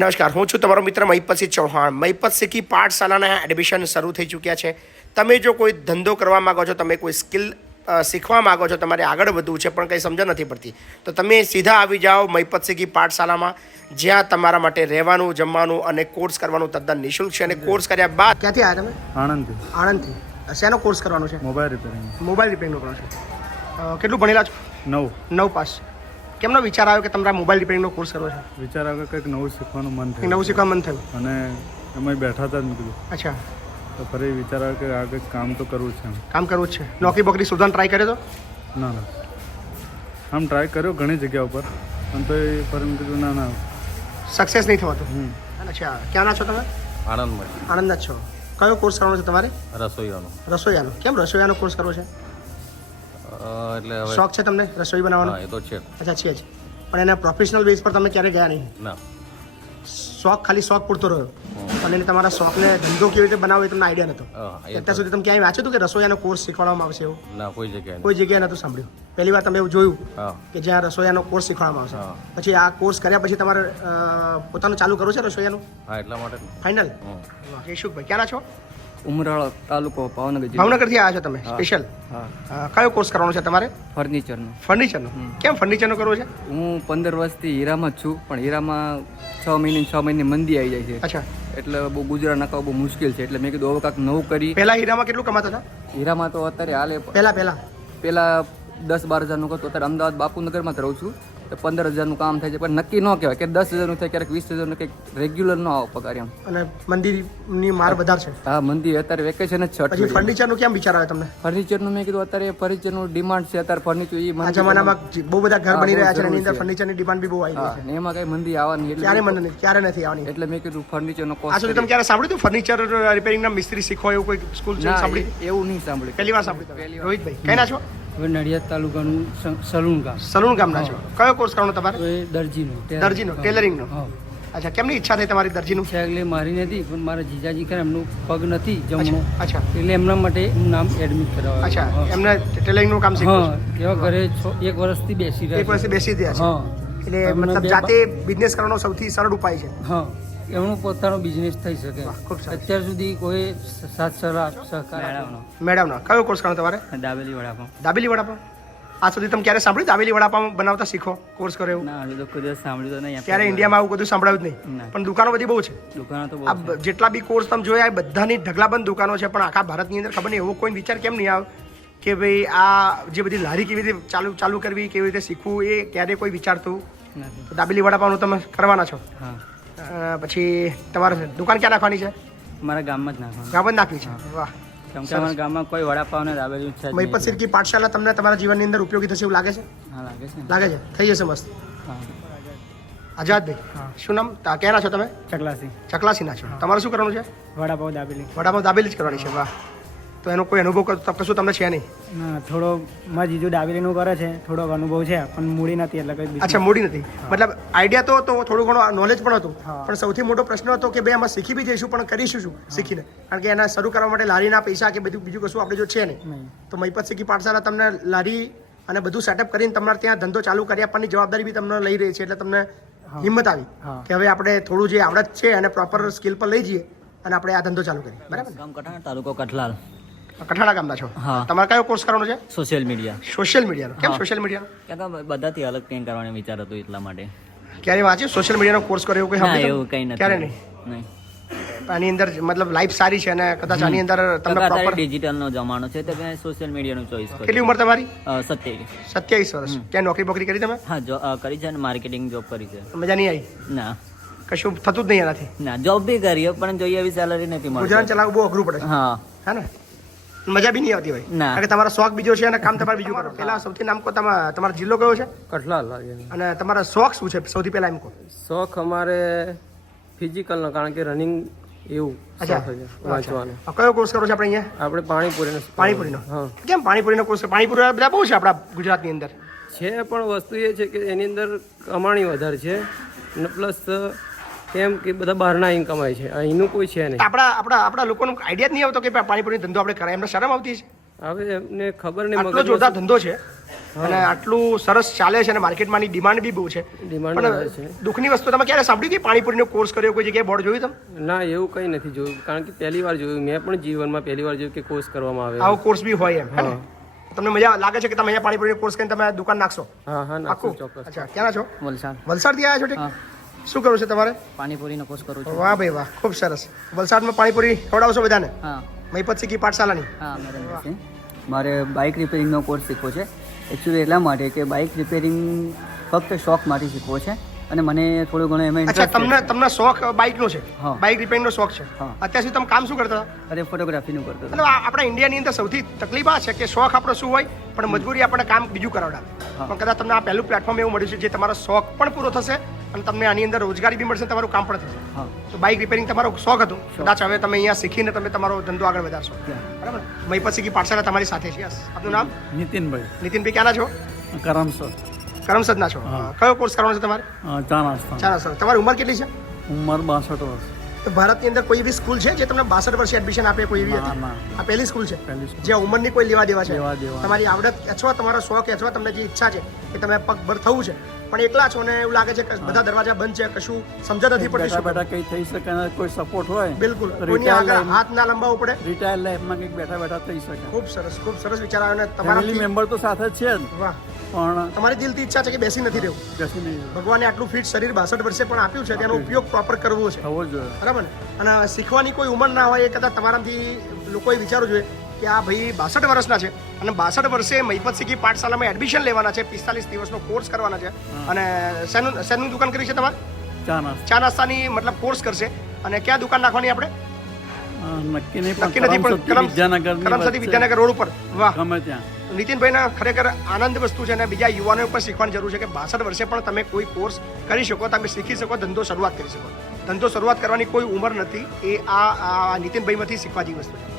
નમસ્કાર હું છું તમારો મિત્ર મહિપતસિંહ ચૌહાણ. મહિપત પાઠશાલાના એડમિશન શરૂ થઈ ચૂક્યા છે. તમે જો કોઈ ધંધો કરવા માગો છો તમે કોઈ સ્કિલ શીખવા માગો છો તમારે આગળ વધવું છે પણ કંઈ સમજ નથી પડતી તો તમે સીધા આવી જાઓ મહિપતસિંહી પાઠશાલામાં જ્યાં તમારા માટે રહેવાનું જમવાનું અને કોર્સ કરવાનું તદ્દન નિઃશુલ્ક છે અને કોર્સ કર્યા બાદ ક્યાંથી આવ્યા તમે? આણંદથી. આણંદથી. શેનો કોર્સ કરવાનો છે? મોબાઈલ રિપેરિંગ મોબાઈલ રિપેરિંગનો કરવાનો છે. કેટલું ભણેલા છો? નવ. નવ પાસ કેમનો વિચાર આવ્યો કે તમારા મોબાઈલ રિપેરિંગનો કોર્સ કરવો છે? વિચાર આગળ કંઈક નવું શીખવાનું મન થયું. નવું શીખવા મન થયું. અને એમાં બેઠા હતા જ નીકળ્યું અચ્છા. તો ફરી વિચાર આવ્યો કે આગળ કામ તો કરવું છે એમ. કામ કરવું જ છે. નોકરી બોકરી શોધવાનો ટ્રાય કર્યો તો? ના ના. આમ ટ્રાય કર્યો ઘણી જગ્યા ઉપર. પણ તો એ ફરી મેં કીધું ના ના. સક્સેસ નહીં થવાતું હમ. અચ્છા. ક્યાંના છો તમે? આણંદમાં. આણંદના જ છો. કયો કોર્સ કરવાનો છે તમારે? રસોઈયાનો. રસોઈયાનો. કેમ રસોઈયાનો કોર્સ કરવો છે? એટલે હવે શોખ છે તમને રસોઈ હા બનાવવાનો એ તો છે. અચ્છા છે જ. પણ એના પ્રોફેશનલ બેઝ પર તમે ક્યારે ગયા નહીં? ના. શોખ ખાલી શોખ પૂરતો રહ્યો. અને તમારા શોખને ધંધો કેવી રીતે બનાવવો એ તમને આઈડિયા નતો હા, અત્યાર સુધી તમે ક્યાંય વાંચ્યું હતું કે રસોઈયાનો કોર્સ શીખવાડવામાં આવશે એવું? ના કોઈ જગ્યાએ કોઈ જગ્યાએ નહોતું સાંભળ્યું. પહેલી વાર તમે એવું જોયું કે જ્યાં રસોઈયાનો કોર્સ શીખવાડવામાં આવશે. પછી આ કોર્સ કર્યા પછી તમારે પોતાનું ચાલુ કરવું છે રસોઈયાનું હા એટલા માટે ફાઇનલ હમ. કેશુભાઈ ક્યાંના છો? ઉમરાળા તાલુકો ભાવનગર જિલ્લો. ભાવનગરથી આવ્યા છો તમે? સ્પેશિયલ હા. કયો કોર્સ કરવાનો છે તમારે? ફર્નિચરનો ફર્નિચરનો કેમ ફર્નિચરનો કરવો છે? હું પંદર વર્ષથી હીરામાં જ છું પણ હીરામાં છ મહિને છ મહિને મંદી આવી જાય છે. અચ્છા. એટલે બહુ ગુજરાત નાખવા બહુ મુશ્કેલ છે. એટલે મેં કીધું હવે કાંક નવું કરી. પહેલા હીરામાં કેટલું કમાતા હતા? હીરામાં તો અત્યારે હાલે. પહેલા પહેલા. પેલા દસ બાર હજારનું કરતો અત્યારે અમદાવાદ બાપુનગરમાં જ રહું છું. તો પંદર હજારનું કામ થાય છે. પણ નક્કી ન કહેવાય કે દસ હજારનું થાય ક્યારેક વીસ હજારનું કંઈક રેગ્યુલર ન આવો પગાર એમ. અને મંદિરની માર વધારે છે. હા મંદિર અત્યારે વેકેશન જ છે પછી. ફર્નિચરનું કેમ વિચાર આવે તમને? ફર્નિચરનું મેં કીધું અત્યારે ફર્નિચરનું ડિમાન્ડ છે અત્યારે ફર્નિચર એ જમાનામાં બહુ બધા ઘર બની રહ્યા છે એની અંદર ફર્નિચરની ડિમાન્ડ બી બહુ આવી હા છે એમાં કઈ મંદી આવવાની એટલે ક્યારે મને ક્યારે નથી આવવાની? એટલે મેં કીધું ફર્નિચરનો આ કોર્સ સુધી તમે ક્યારે સાંભળ્યું ફર્નિચર રિપેરિંગના મિસ્ત્રી શીખો એવું કોઈ સ્કૂલ છે? ના સાંભળી એવું નહીં સાંભળ્યું. પહેલી વાર સાંભળ્યું રોહિતભાઈ કઈ ના છો? હવે નડિયાદ તાલુકાનું સલૂન ગામ. સલૂન ગામના છો. કયો કોર્સ કરવાનો તમારે? દરજીનો દરજીનો ટેલરિંગનો. અચ્છા કેમની ઈચ્છા થઈ તમારી દરજીનું? છે એટલે મારી નથી પણ મારા જીજાજી ખરા એમનું પગ નથી જમણો. અચ્છા એટલે એમના માટે એમનું નામ એડમિટ કરાવ્યું અચ્છા એમને ટેલરિંગનું કામ શીખવું હા એવા ઘરે એક વર્ષથી બેસી રહ્યા એક વર્ષથી બેસી રહ્યા છે. એટલે મતલબ જાતે બિઝનેસ કરવાનો સૌથી સરળ ઉપાય છે. હા. એમનો પોતાનો બિઝનેસ થઈ શકે. અત્યાર સુધી કોઈ સાથ સલાહ સહકાર મેડમનો કયો કોર્સ કરવાનો તમારે? દાબેલી વડાપાઉં. દાબેલી વડાપાઉં? આ સુધી તમે ક્યારે સાંભળ્યું દાબેલી વડાપાઉં બનાવતા શીખો કોર્સ કરો એવું? ના હજુ તો કોઈ સાંભળ્યું તો નહીં ત્યારે ઇન્ડિયામાં આવું બધું સંભળાયું જ નહીં. પણ દુકાનો બધી બહુ છે. દુકાનો તો જેટલા બી કોર્સ તમે જોયા બધાની ઢગલાબંધ દુકાનો છે પણ આખા ભારતની અંદર ખબર નહીં એવો કોઈ વિચાર કેમ નહીં આવે કે ભાઈ આ જે બધી લારી કેવી રીતે ચાલુ ચાલુ કરવી કેવી રીતે શીખવું એ ક્યારે કોઈ વિચારતું? દાબેલી વડાપાવનું તમે કરવાના છો. પછી તમારે દુકાન ક્યાં નાખવાની છે? મારા ગામમાં જ નાખવાનું. ગામ જ નાખવી છે? વાહ. કેમ કે અમારા ગામમાં કોઈ વડાપાવ ને દાબેલી છે મહીપત સિરકી પાઠશાલા તમને તમારા જીવનની અંદર ઉપયોગી થશે એવું લાગે છે? હા લાગે છે લાગે છે? થઈ જશે મસ્ત. હા. આઝાદભાઈ શું નામ? તા ક્યાંના છો તમે? ચકલાસી. ચકલાસીના છો. તમારે શું કરવાનું છે? વડાપાવ દાબેલી. વડાપાવ દાબેલી જ કરવાની છે. વાહ. તો એનો કોઈ અનુભવ કશું તમને છે નહીં? ના થોડો મારા જીજુ ડાબેલીનું કરે છે થોડો અનુભવ છે પણ મૂડી નથી એટલે કંઈ અચ્છા મૂડી નથી. મતલબ આઈડિયા તો તો થોડું ઘણું નોલેજ પણ હતું. પણ સૌથી મોટો પ્રશ્ન હતો કે ભાઈ આમાં શીખી બી જઈશું પણ કરીશું શું શીખીને? કારણ કે એના શરૂ કરવા માટે લારીના પૈસા કે બધું બીજું કશું આપણે જો છે નહીં. નહીં. તો મહીપત શીખી પાઠશાળા તમને લારી અને બધું સેટઅપ કરીને તમારે ત્યાં ધંધો ચાલુ કરી આપવાની જવાબદારી બી તમને લઈ રહી છે એટલે તમને હિંમત આવી કે હવે આપણે થોડું જે આવડત છે અને પ્રોપર સ્કિલ પર લઈ જઈએ અને આપણે આ ધંધો ચાલુ કરીએ. બરાબર? ગામ કઠાણ તાલુકો કઠલાલ. કઠાણા ગામના છો? હા. તમારે કયો કોર્સ કરવાનો છે? સોશિયલ મીડિયા સોશિયલ મીડિયાનો કેમ સોશિયલ મીડિયાનો ક્યાં કે બધાથી અલગ કંઈ કરવાનો વિચાર હતો એટલા માટે. ક્યારે વાંચ્યું? સોશિયલ મીડિયાનો કોર્સ કર્યો કોઈ ના સાંભળ્યું એવું કંઈ નથી. ક્યારે નહીં? નહીં. આની અંદર મતલબ લાઈફ સારી છે અને કદાચ આની અંદર તમને પ્રોપર ડિજિટલ નો જમાનો છે તો મેં સોશિયલ મીડિયાનું ચોઈસ કર્યું. કેટલી ઉંમર તમારી? અ, સત્યાવીસ. સત્યાવીસ વર્ષ. ક્યાં નોકરી બોકરી કરી તમે? હા જો કરી છે ને માર્કેટિંગ જોબ કરી છે. મજા નહીં આવી? ના. કશું થતું જ નહીં એનાથી ના જોબ બી કરીએ પણ જોઈએ એવી સેલરી નથી ગુજરાન મળતી ચલાવવું બહુ અઘરું પડે હા. હે ને? મજા બી નહીં આવતી હોય. કારણ કે તમારો શોખ બીજો છે અને કામ તમારે બીજું કરો. પેલા સૌથી નામ કહો તમારા તમારો જિલ્લો કયો છે? કઠલાલ અને તમારા શોખ શું છે સૌથી પહેલા એમ કહો શોખ અમારે ફિઝિકલનો કારણ કે રનિંગ એવું વાંચવાનો. કયો કોર્સ કરો છો આપણે અહીંયા? આપણે પાણીપુરીનો પાણીપુરીનો. કેમ પાણીપુરીનો કોર્સ પાણીપુરી બધા બહુ છે આપણા ગુજરાતની અંદર. છે પણ વસ્તુ એ છે કે એની અંદર કમાણી વધારે છે. અને પ્લસ કેમ કે બધા બહારના અહીં કમાય છે. અહીંનું કોઈ છે નહીં. આપણા આપણા આપણા લોકોનો આઈડિયા જ નહીં આવતો કે પાણીપુરી ધંધો આપણે કરાય. એમને શરમ આવતી છે હવે એમને ખબર નહીં આટલો જોરદાર ધંધો છે અને આટલું સરસ ચાલે છે અને માર્કેટમાં ડિમાન્ડ બી બહુ છે. ડિમાન્ડ છે. દુઃખની વસ્તુ તમે ક્યારે સાંભળ્યું કે પાણીપુરીનો કોર્સ કર્યો કોઈ જગ્યાએ બોર્ડ જોયું તમે? ના એવું કંઈ નથી જોયું. કારણ કે પહેલી વાર જોયું. મેં પણ જીવનમાં પહેલી વાર જોયું કે કોર્સ કરવામાં આવે. આવો કોર્સ બી હોય એમ હે તમને મજા લાગે છે કે તમે અહીંયા પાણીપુરીનો કોર્સ કરીને તમે દુકાન નાખશો? હા હા નાખો ચોક્કસ. અચ્છા ક્યાં છો? વલસાડ. વલસાડથી આવ્યા છો ઠીક? શું કરવું છે તમારે? પાણીપુરીનો કોર્સ કરું છું. વાહ ભાઈ વાહ ખૂબ સરસ. વલસાડમાં પાણીપુરી ખવડાવશો બધાને? હા. મહીપત શીખી પાઠશાલાની. હા મેડમ મારે બાઇક રિપેરિંગનો કોર્સ શીખવો છે. એકચ્યુઅલી એટલા માટે કે બાઇક રિપેરિંગ ફક્ત શોખ માટે શીખવો છે અને મને થોડું ઘણું એમાં અચ્છા તમને તમને શોખ બાઇકનો છે. બાઇક રિપેરિંગનો શોખ છે? અત્યાર સુધી તમે કામ શું કરતા હતા? અરે ફોટોગ્રાફીનું કરતો આ આપણા ઇન્ડિયાની અંદર સૌથી તકલીફ આ છે કે શોખ આપણો શું હોય પણ મજબૂરી આપણને કામ બીજું કરાવડાવે. પણ કદાચ તમને આ પહેલું પ્લેટફોર્મ એવું મળ્યું છે જે તમારો શોખ પણ પૂરો થશે અને તમને આની અંદર રોજગારી બી મળશે તમારું કામ પણ થશે. તો બાઇક રિપેરિંગ તમારો શોખ હતો. કદાચ હવે તમે અહીંયા શીખીને તમે તમારો ધંધો આગળ વધારશો. બરાબર બરાબર? પછી શીખી પાઠશાળા તમારી સાથે છે. યસ. આપનું નામ? નીતિનભાઈ. નીતિનભાઈ ક્યાંના છો? કરમસર કરમસદના છો. કયો કોર્સ કરવાનો છે તમારે? ચા નાસ્તા સર તમારી ઉંમર કેટલી છે? ઉંમર બાસઠ વર્ષ. ભારતની અંદર કોઈ એવી સ્કૂલ છે જે તમને બાસઠ વર્ષે એડમિશન આપે કોઈ એવી. આ પહેલી સ્કૂલ છે. જે ઉંમરની કોઈ લેવા દેવા છે? તમારી આવડત અથવા તમારો શોખ અથવા તમને જે ઈચ્છા છે કે તમે પગભર થવું છે. પણ એકલા છો ને એવું લાગે છે કે બધા દરવાજા બંધ છે કશું સમજત નથી પડતી બેઠા બેઠા કંઈ થઈ શકે કોઈ સપોર્ટ હોય બિલકુલ. કોઈની આગળ હાથ ના લંબાવવો પડે. રિટાયર લાઈફમાં કંઈક બેઠા બેઠા થઈ શકે. ખૂબ સરસ ખૂબ સરસ વિચાર આવ્યો ને તમારા મેમ્બર તો સાથે છે જ. વાહ. પણ તમારી દિલથી ઈચ્છા છે કે બેસી નથી રહેવું? બેસી નહીં ભગવાને આટલું ફિટ શરીર બાસઠ વર્ષે પણ આપ્યું છે તેનો ઉપયોગ પ્રોપર કરવો છે. થવો જોઈએ. બરાબર ને? અને શીખવાની કોઈ ઉંમર ના હોય એ કદાચ તમારાથી લોકોએ વિચારવું જોઈએ. કે આ ભાઈ બાસઠ વર્ષના છે. અને બાસઠ વર્ષે મહિપત શીખી પાઠશાલામાં એડમિશન લેવાના છે પિસ્તાલીસ દિવસનો કોર્સ કરવાના છે. અને શેનું શેનું દુકાન કરી છે તમારે? ચા નાસ્તાની મતલબ કોર્સ કરશે. અને ક્યાં દુકાન નાખવાની આપણે? નક્કી નથી પણ કરમસદી વિદ્યાનગર રોડ ઉપર. વાહ. ગમે ત્યાં. નીતિનભાઈના ખરેખર આનંદ વસ્તુ છે અને બીજા યુવાનો પણ શીખવાની જરૂર છે કે બાસઠ વર્ષે પણ તમે કોઈ કોર્સ કરી શકો તમે શીખી શકો ધંધો શરૂઆત કરી શકો. ધંધો શરૂઆત કરવાની કોઈ ઉંમર નથી. એ આ આ નીતિનભાઈમાંથી શીખવા જેવી વસ્તુ છે.